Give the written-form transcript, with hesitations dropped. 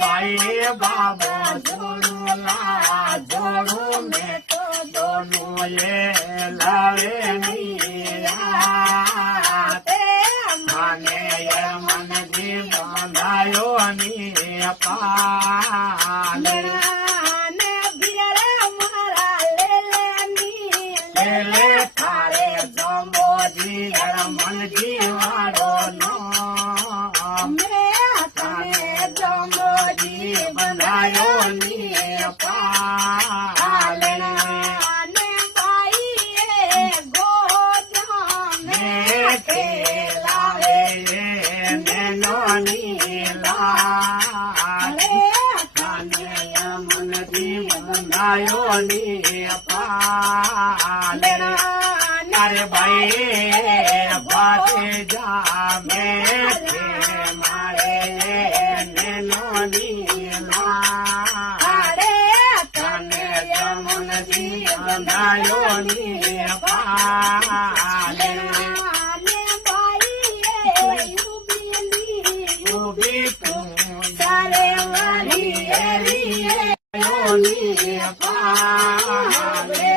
भाई बाबा जोड़ूला जोड़ू में तो दोनों ये लड़े माने ये मन जी बंधायो नी पाले ले थारे जम्बो जी मन जी वारो नो जम्बो जी बनायो नी पाले मन जी बनायो नी पाले अरे भाई बाते जा मेरे मारे नैनो नीला तने जमुन जी बनायो नी पाले उबी तू सारे वाली नी पाले